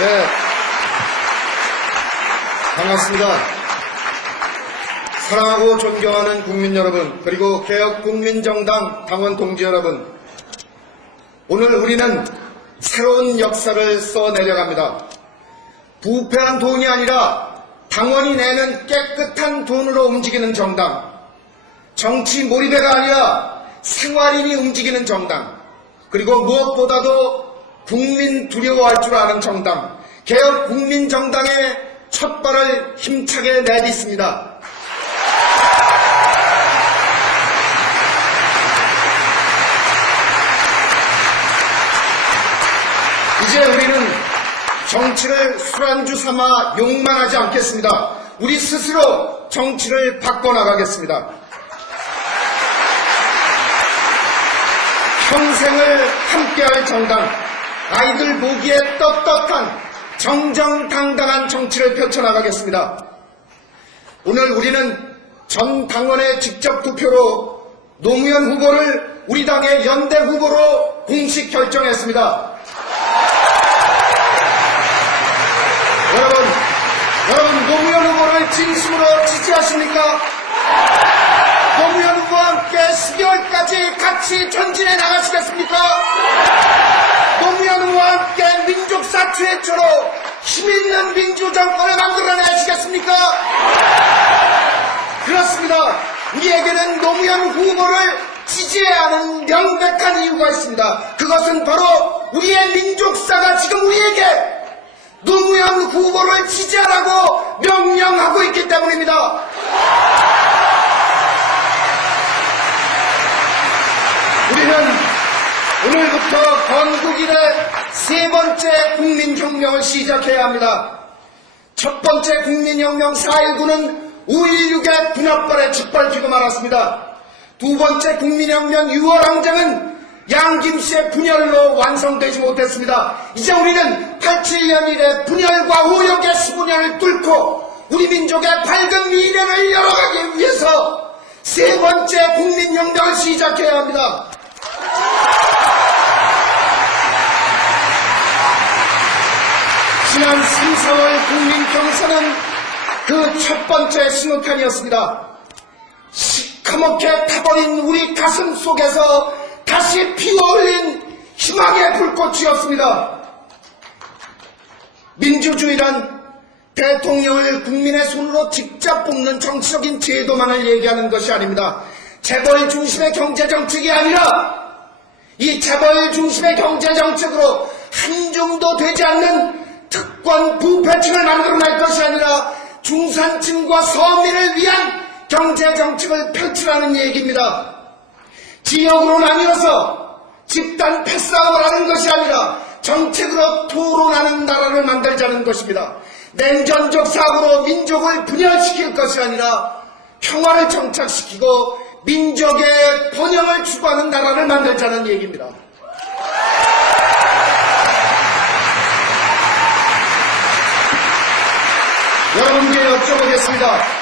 네, 반갑습니다. 사랑하고 존경하는 국민 여러분, 그리고 개혁국민정당 당원 동지 여러분, 오늘 우리는 새로운 역사를 써내려갑니다. 부패한 돈이 아니라 당원이 내는 깨끗한 돈으로 움직이는 정당, 정치 몰입회가 아니라 생활인이 움직이는 정당, 그리고 무엇보다도 국민 두려워할 줄 아는 정당, 개혁국민정당의 첫발을 힘차게 내딛습니다. 이제 우리는 정치를 술안주 삼아 욕만 하지 않겠습니다. 우리 스스로 정치를 바꿔나가겠습니다. 평생을 함께할 정당, 아이들 보기에 떳떳한 정정당당한 정치를 펼쳐나가겠습니다. 오늘 우리는 전 당원의 직접 투표로 노무현 후보를 우리 당의 연대 후보로 공식 결정했습니다. 여러분 노무현 후보를 진심으로 지지하십니까? 노무현 후보와 함께 12월까지 같이 전진해 나가시겠습니까? 노무현 후보와 함께 민족사 최초로 힘있는 민주정권을 만들어내시겠습니까? 그렇습니다. 우리에게는 노무현 후보를 지지해야 하는 명백한 이유가 있습니다. 그것은 바로 우리의 민족사가 지금 우리에게 노무현 후보를 지지하라고 명령하고 있기 때문입니다. 우리는 오늘부터 건국 이래 세 번째 국민혁명을 시작해야 합니다. 첫 번째 국민혁명 4.19는 5.16의 분합발에 짓밟히고 말았습니다. 두 번째 국민혁명 6월 항쟁은 양김씨의 분열로 완성되지 못했습니다. 이제 우리는 87년 이래 분열과 오역의 15년을 뚫고 우리 민족의 밝은 미래를 열어가기 위해서 세 번째 국민혁명을 시작해야 합니다. 지난 3, 4월 국민경선은 그 첫 번째 신호탄이었습니다. 시커멓게 타버린 우리 가슴 속에서 다시 피어올린 희망의 불꽃이었습니다. 민주주의란 대통령을 국민의 손으로 직접 뽑는 정치적인 제도만을 얘기하는 것이 아닙니다. 재벌 중심의 경제정책이 아니라 이 재벌 중심의 경제정책으로 한중도 되지 않는 특권 부패층을 만들어낼 것이 아니라 중산층과 서민을 위한 경제정책을 펼치라는 얘기입니다. 지역으로 나뉘어서 집단 패싸움을 하는 것이 아니라 정책으로 토론하는 나라를 만들자는 것입니다. 냉전적 사고로 민족을 분열시킬 것이 아니라 평화를 정착시키고 민족의 번영을 추구하는 나라를 만들자는 얘기입니다. 여러분께 여쭤보겠습니다.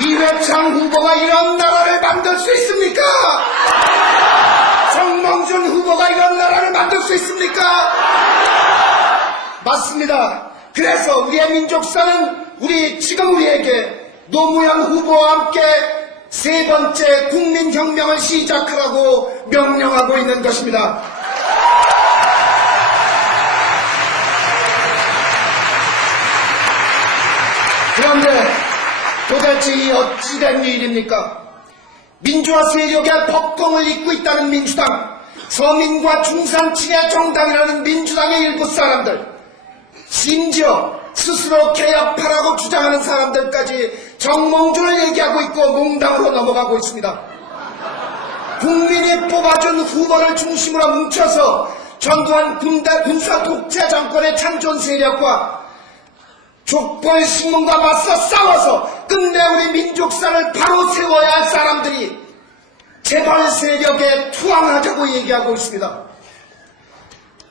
이회창 후보가 이런 나라를 만들 수 있습니까? 정몽준 후보가 이런 나라를 만들 수 있습니까? 맞습니다. 그래서 우리의 민족사는 지금 우리에게 노무현 후보와 함께 세 번째 국민혁명을 시작하라고 명령하고 있는 것입니다. 그런데 도대체 이 어찌된 일입니까? 민주화 세력의 법공을 잇고 있다는 민주당, 서민과 중산층의 정당이라는 민주당의 일부 사람들, 심지어 스스로 개혁파라고 주장하는 사람들까지 정몽준을 얘기하고 있고 몽당으로 넘어가고 있습니다. 국민이 뽑아준 후보를 중심으로 뭉쳐서 전두환 군사 독재 정권의 창존 세력과 족벌 신문과 맞서 싸워서 끝내 우리 민족사를 바로 세워야 할 사람들이 재벌 세력에 투항하자고 얘기하고 있습니다.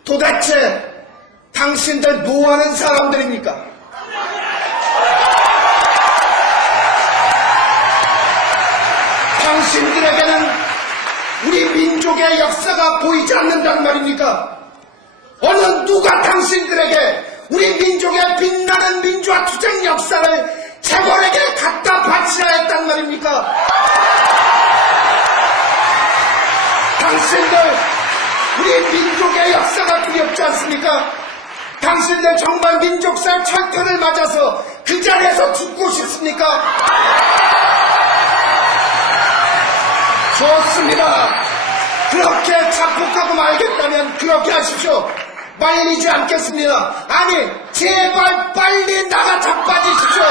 도대체 당신들 뭐하는 사람들입니까? 당신들에게는 우리 민족의 역사가 보이지 않는다는 말입니까? 어느 누가 당신들에게 우리 큰 역사를 재벌에게 갖다 바치라 했단 말입니까? 당신들 우리 민족의 역사가 두렵지 않습니까? 당신들 정말 민족사 철퇴를 맞아서 그 자리에서 죽고 싶습니까? 좋습니다. 그렇게 자폭하고 말겠다면 그렇게 하십시오. 말리지 않겠습니다. 아니 제발 빨리 나가 자빠지십시오.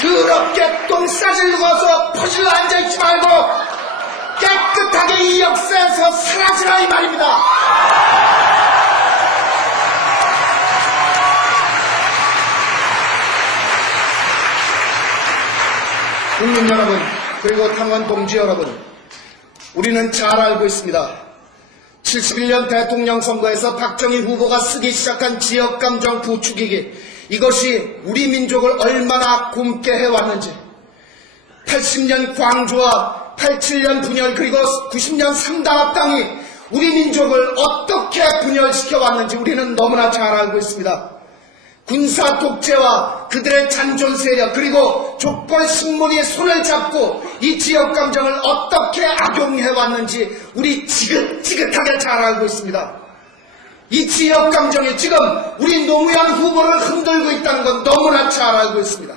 더럽게 똥 싸질고 와서 퍼질러 앉아있지 말고 깨끗하게 이 역사에서 사라지라 이 말입니다. 국민 여러분, 그리고 당원 동지 여러분, 우리는 잘 알고 있습니다. 71년 대통령 선거에서 박정희 후보가 쓰기 시작한 지역감정 부추기기, 이것이 우리 민족을 얼마나 굼게 해왔는지, 80년 광주와 87년 분열 그리고 90년 3당 합당이 우리 민족을 어떻게 분열시켜왔는지 우리는 너무나 잘 알고 있습니다. 군사 독재와 그들의 잔존 세력 그리고 족벌 식문이 손을 잡고 이 지역 감정을 어떻게 악용해왔는지 우리 지긋지긋하게 잘 알고 있습니다. 이 지역 감정이 지금 우리 노무현 후보를 흔들고 있다는 건 너무나 잘 알고 있습니다.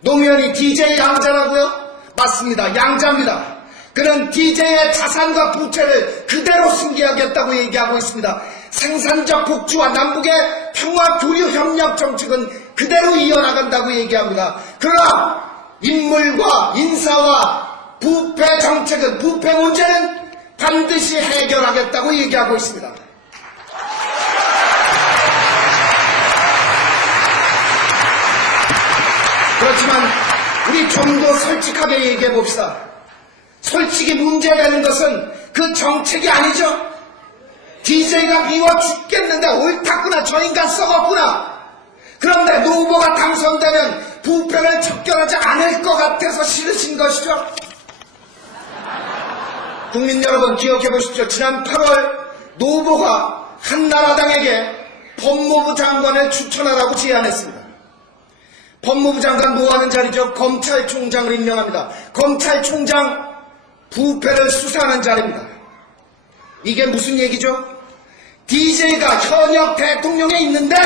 노무현이 DJ 양자라고요? 맞습니다. 양자입니다. 그는 DJ의 자산과 부채를 그대로 승계하겠다고 얘기하고 있습니다. 생산적 복지와 남북의 평화 교류 협력 정책은 그대로 이어나간다고 얘기합니다. 그러나 인물과 인사와 부패 정책은, 부패 문제는 반드시 해결하겠다고 얘기하고 있습니다. 그렇지만 우리 좀 더 솔직하게 얘기해 봅시다. 솔직히 문제되는 것은 그 정책이 아니죠. DJ가 미워 죽겠는데 옳았구나, 저 인간 썩었구나. 그런데 노 후보가 당선되면 부패를 척결하지 않을 것 같아서 싫으신 것이죠. 국민 여러분 기억해 보십시오. 지난 8월 노 후보가 한나라당에게 법무부 장관을 추천하라고 제안했습니다. 법무부 장관 뭐 하는 자리죠? 검찰총장을 임명합니다. 검찰총장 부패를 수사하는 자리입니다. 이게 무슨 얘기죠? DJ가 현역 대통령에 있는데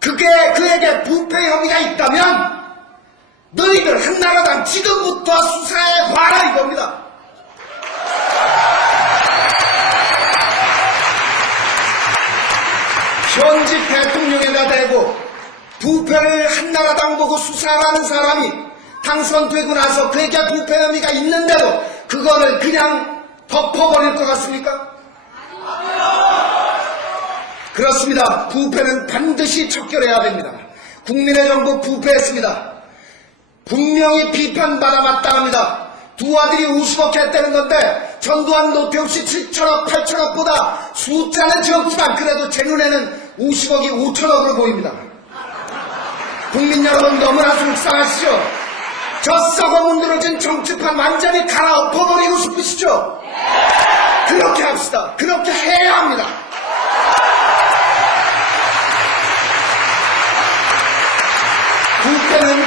그에게 부패 혐의가 있다면 너희들 한나라당 지금부터 수사해 봐라 이겁니다. 현직 대통령에다 대고 부패를 한나라당 보고 수사하는 사람이 당선되고 나서 그에게 부패 혐의가 있는데도 그거를 그냥 덮어버릴 것 같습니까? 그렇습니다. 부패는 반드시 척결해야 됩니다. 국민의 정부 부패했습니다. 분명히 비판받아 마땅합니다. 두 아들이 50억 했다는 건데 전두환 노태우 씨 7천억 8천억보다 숫자는 적지만 그래도 제 눈에는 50억이 5천억으로 보입니다. 국민 여러분 너무나 속상하시죠? 저 썩어 문드러진 정치판 완전히 갈아엎어버리고 싶으시죠? 그렇게 합시다. 그렇게 해야 합니다. 부패는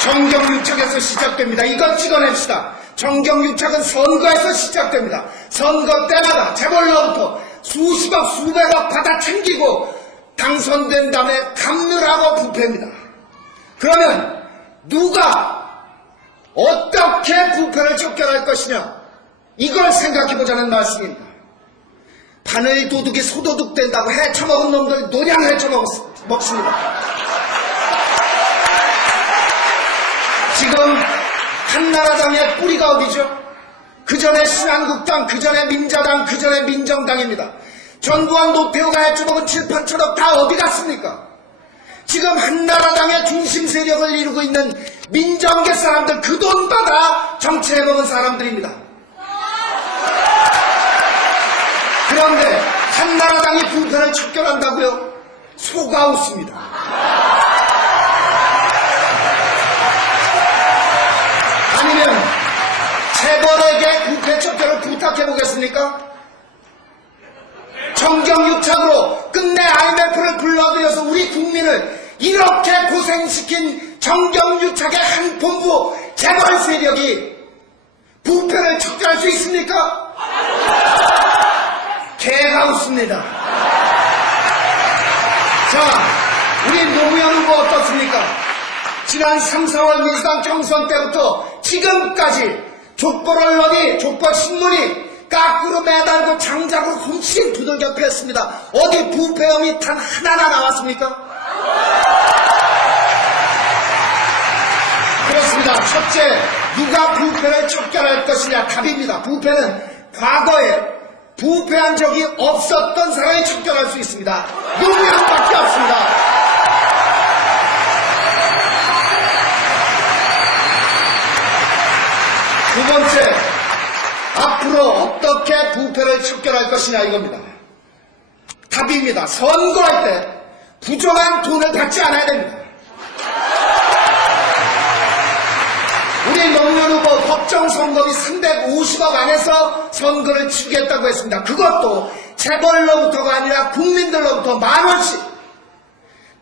정경유착에서 시작됩니다. 이것 찍어냅시다. 정경유착은 선거에서 시작됩니다. 선거 때마다 재벌로부터 수십억 수백억 받아 챙기고 당선된 다음에 감느라고 부패입니다. 그러면 누가 어떻게 부패를 척결할 것이냐, 이걸 생각해보자는 말씀입니다. 바늘 도둑이 소도둑 된다고 헤쳐먹은 놈들 노냥 헤쳐먹습니다. 지금 한나라당의 뿌리가 어디죠? 그 전에 신한국당, 그 전에 민자당, 그 전에 민정당입니다. 전두환 노태우가 헤쳐먹은 7, 8천억 다 어디 갔습니까? 지금 한나라당의 중심 세력을 이루고 있는 민정계 사람들, 그 돈 받아 정치해먹은 사람들입니다. 그런데 한나라당이 부패를 척결한다고요? 속아 웃습니다. 아니면 재벌에게 부패 척결을 부탁해 보겠습니까? 정경유착으로 끝내 IMF를 불러들여서 우리 국민을 이렇게 고생시킨 정경유착의 한 본부 재벌 세력이 부패를 척결할 수 있습니까? 개가 웃습니다. 자, 우리 노무현 후보 어떻습니까? 지난 3, 4월 민주당 경선 때부터 지금까지 족벌 언론이, 족벌 신문이 까꾸로 매달고 장작으로 훔친 두들겨 팼습니다. 어디 부패 혐의 단 하나나 나왔습니까? 그렇습니다. 첫째, 누가 부패를 척결할 것이냐? 답입니다. 부패는 과거에 부패한 적이 없었던 사람이 척결할 수 있습니다. 노무현밖에 없습니다. 두 번째, 앞으로 어떻게 부패를 척결할 것이냐 이겁니다. 답입니다. 선거할 때 부정한 돈을 받지 않아야 됩니다. 우리 노무현 후보 법정 선거비 350억 안에서 선거를 치르겠다고 했습니다. 그것도 재벌로부터가 아니라 국민들로부터 10,000원씩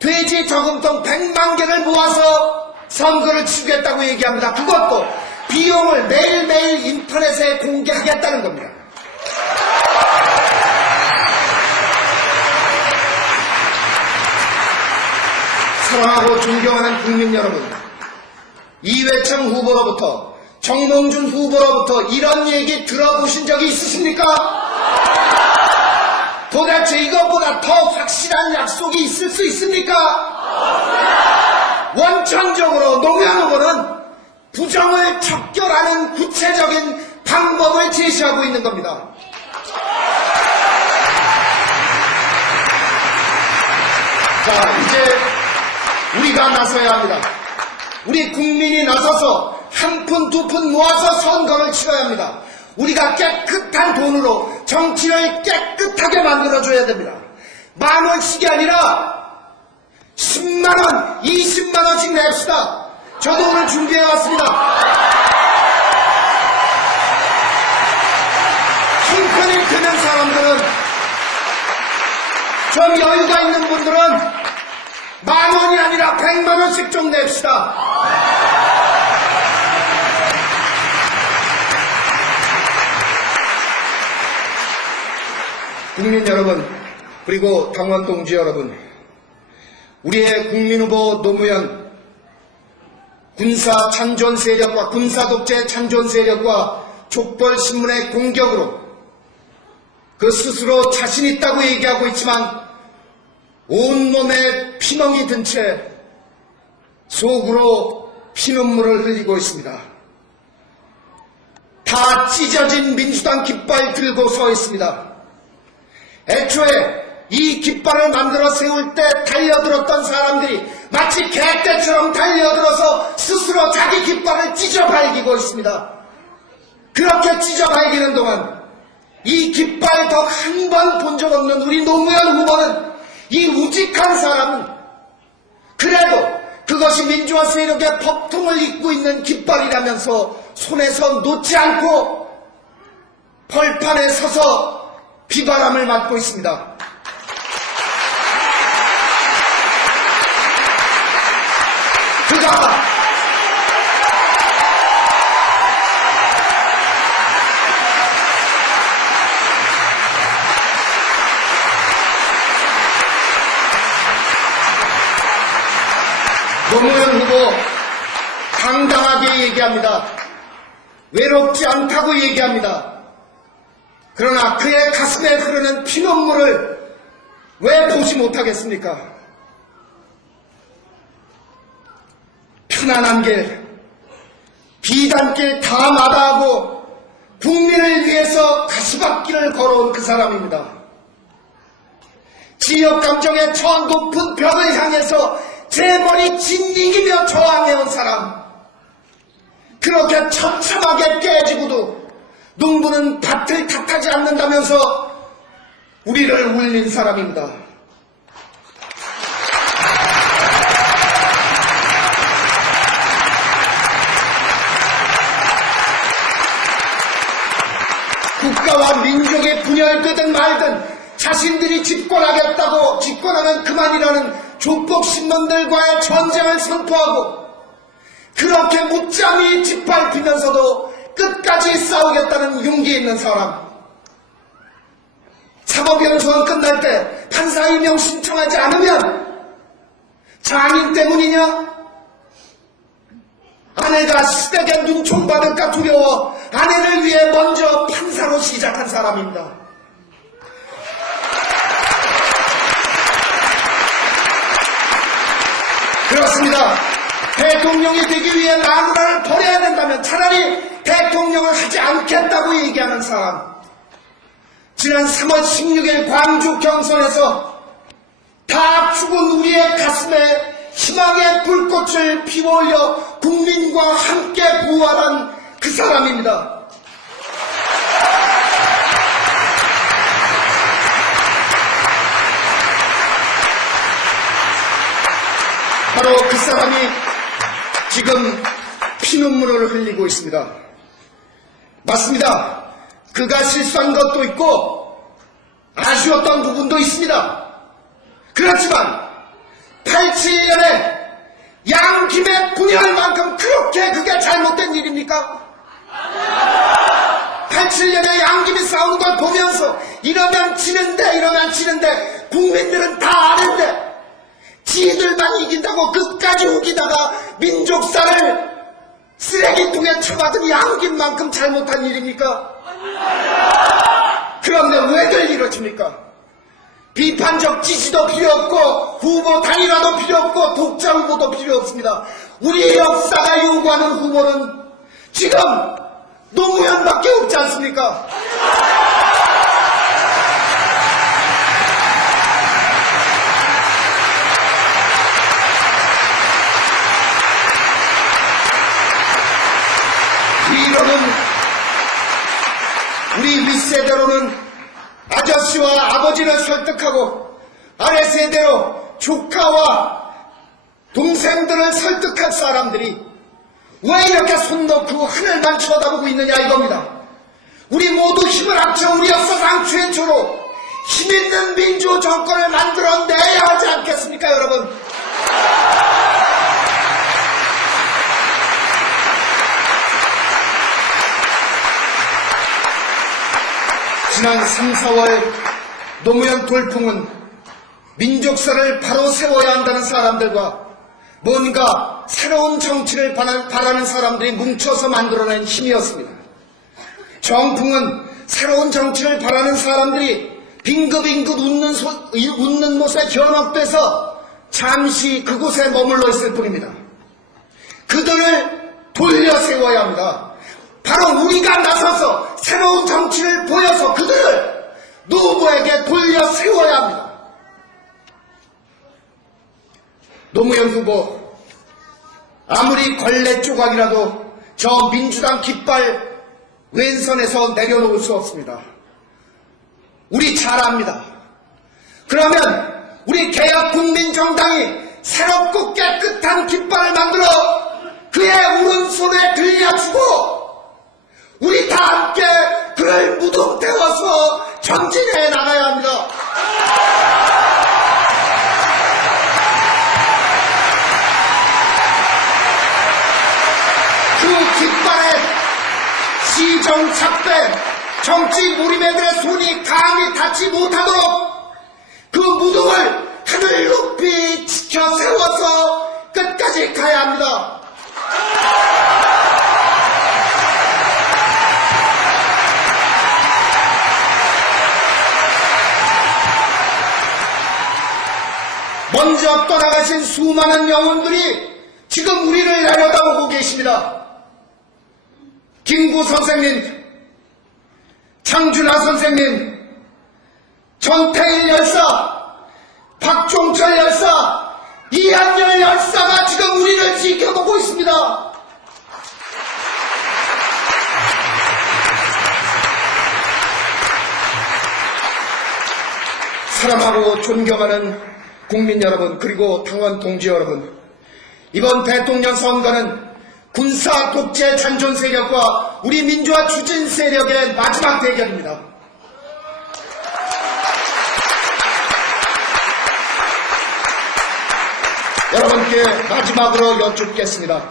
돼지 저금통 100만 개를 모아서 선거를 치르겠다고 얘기합니다. 그것도 비용을 매일매일 인터넷에 공개하겠다는 겁니다. 사랑하고 존경하는 국민 여러분, 이회창 후보로부터, 정몽준 후보로부터 이런 얘기 들어보신 적이 있으십니까? 도대체 이것보다 더 확실한 약속이 있을 수 있습니까? 원천적으로 노무현 후보는 부정을 척결하는 구체적인 방법을 제시하고 있는 겁니다. 자, 이제 우리가 나서야 합니다. 우리 국민이 나서서 한 푼, 두 푼 모아서 선거를 치러야 합니다. 우리가 깨끗한 돈으로 정치를 깨끗하게 만들어줘야 됩니다. 10,000원씩이 아니라 10만원, 20만원씩 냅시다. 저도 오늘 준비해왔습니다. 형편이 드는 사람들은, 좀 여유가 있는 분들은 10,000원이 아니라 100만원씩 좀 냅시다. 국민 여러분, 그리고 당원 동지 여러분, 우리의 국민후보 노무현 군사 찬존 세력과 군사 독재 찬존 세력과 족벌 신문의 공격으로 그 스스로 자신 있다고 얘기하고 있지만 온몸에 피멍이 든 채 속으로 피눈물을 흘리고 있습니다. 다 찢어진 민주당 깃발 들고 서 있습니다. 애초에 이 깃발을 만들어 세울 때 달려들었던 사람들이 마치 개떼처럼 달려들어서 스스로 자기 깃발을 찢어발기고 있습니다. 그렇게 찢어발기는 동안 이 깃발 덕 한 번 본 적 없는 우리 노무현 후보는, 이 우직한 사람은 그래도 그것이 민주화 세력의 법통을 잇고 있는 깃발이라면서 손에서 놓지 않고 벌판에 서서 비바람을 맞고 있습니다. 그가 노무현 후보 당당하게 얘기합니다. 외롭지 않다고 얘기합니다. 그러나 그의 가슴에 흐르는 피눈물을 왜 보지 못하겠습니까? 편안한 길, 비단길 다 마다하고 국민을 위해서 가시밭길을 걸어온 그 사람입니다. 지역 감정의 저 높은 벽을 향해서 재벌이 짓이기며 저항해온 사람, 그렇게 처참하게 깨지고도 농부는 밭을 탓하지 않는다면서 우리를 울린 사람입니다. 국가와 민족의 분열되든 말든 자신들이 집권하면 그만이라는 조폭신문들과의 전쟁을 선포하고 그렇게 무참히 짓밟히면서도 끝까지 싸우겠다는 용기 있는 사람. 사법위원 소환 끝날 때 판사 임명 신청하지 않으면 장인 때문이냐? 아내가 시댁에 눈총 받을까 두려워 아내를 위해 먼저 판사로 시작한 사람입니다. 그렇습니다. 대통령이 되기 위해 마누라를 버려야 된다면 차라리 대통령을 하지 않겠다고 얘기하는 사람. 지난 3월 16일 광주 경선에서 다 죽은 우리의 가슴에 희망의 불꽃을 피워올려 국민과 함께 부활한 그 사람입니다. 바로 그 사람이 지금 피눈물을 흘리고 있습니다. 맞습니다. 그가 실수한 것도 있고 아쉬웠던 부분도 있습니다. 그렇지만 87년에 양김의 분열만큼 그렇게 그게 잘못된 일입니까? 87년에 양김이 싸우는 걸 보면서 이러면 지는데 국민들은 다 아는데 지들만 이긴다고 끝까지 우기다가 민족사를 쓰레기통에 쳐박은 양김만큼 잘못한 일입니까? 그런데 왜들 이러십니까? 비판적 지지도 필요 없고 후보 단일화도 필요 없고 독자 후보도 필요 없습니다. 우리 역사가 요구하는 후보는 지금 노무현밖에 없지 않습니까? 우리 윗세대로는 아저씨와 아버지를 설득하고 아래세대로 조카와 동생들을 설득할 사람들이 왜 이렇게 손 놓고 하늘만 쳐다보고 있느냐 이겁니다. 우리 모두 힘을 합쳐 우리 역사상 최초로 힘있는 민주 정권을 만들어내야 하지 않겠습니까 여러분? 지난 3, 4월 노무현 돌풍은 민족사를 바로 세워야 한다는 사람들과 뭔가 새로운 정치를 바라는 사람들이 뭉쳐서 만들어낸 힘이었습니다. 정풍은 새로운 정치를 바라는 사람들이 빙긋빙긋 웃는 모습에 현혹돼서 잠시 그곳에 머물러 있을 뿐입니다. 그들을 돌려 세워야 합니다. 바로 우리가 나서서 새로운 정치를 보여서 그들을 누구에게 돌려 세워야 합니다. 노무현 후보 아무리 걸레 조각이라도 저 민주당 깃발 왼선에서 내려놓을 수 없습니다. 우리 잘 압니다. 그러면 우리 개혁국민정당이 새롭고 깨끗한 깃발을 만들어 그의 오른손에 들려주고 우리 다 함께 그를 무덤 태워서 전진해 나가야 합니다. 그 깃발에 시정착된 정치 무리매들의 손이 감히 닿지 못하도록 그 무덤을 하늘 높이 지켜 세워서 끝까지 가야 합니다. 먼저 떠나가신 수많은 영혼들이 지금 우리를 내려다보고 계십니다. 김구 선생님, 장준하 선생님, 전태일 열사, 박종철 열사, 이한열 열사가 지금 우리를 지켜보고 있습니다. 사랑하고 존경하는 국민 여러분, 그리고 당원 동지 여러분, 이번 대통령 선거는 군사 독재 잔존 세력과 우리 민주화 추진 세력의 마지막 대결입니다. 여러분께 마지막으로 여쭙겠습니다.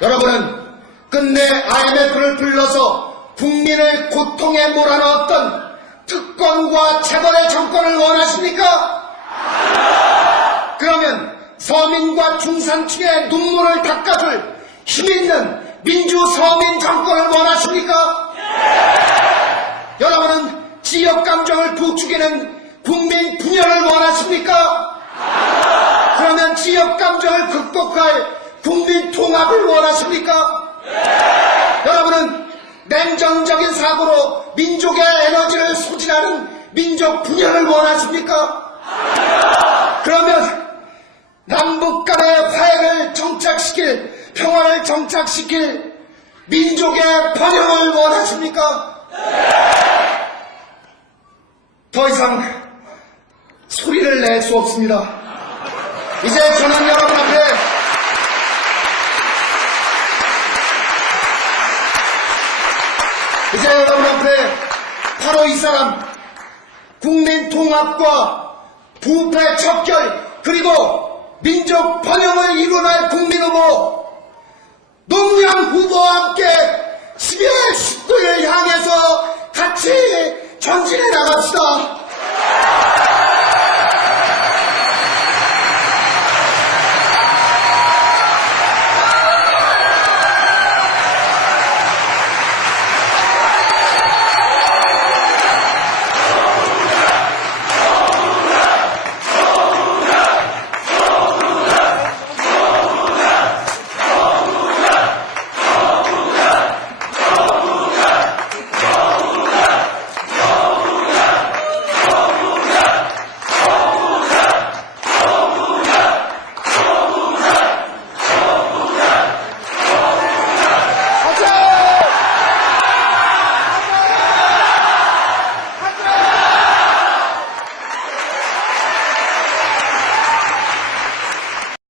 여러분은 끝내 IMF를 불러서 국민을 고통에 몰아넣었던 특권과 재벌의 정권을 원하십니까? 그러면 서민과 중산층의 눈물을 닦아줄 힘있는 민주서민 정권을 원하십니까? 여러분은 지역감정을 부추기는 국민 분열을 원하십니까? 그러면 지역감정을 극복할 국민 통합을 원하십니까? 여러분은 냉정적인 사고로 민족의 에너지를 소진하는 민족 분열을 원하십니까? 그러면 남북 간의 화해를 정착시킬, 평화를 정착시킬 민족의 번영을 원하십니까? 더 이상 소리를 낼 수 없습니다. 이제 저는 여러분 앞에 바로 이 사람, 국민 통합과 부패 척결 그리고 민족 번영을 이뤄낼 국민 후보 노무현 후보와 함께 12월 19일 향해서 같이 전진해 나갑시다.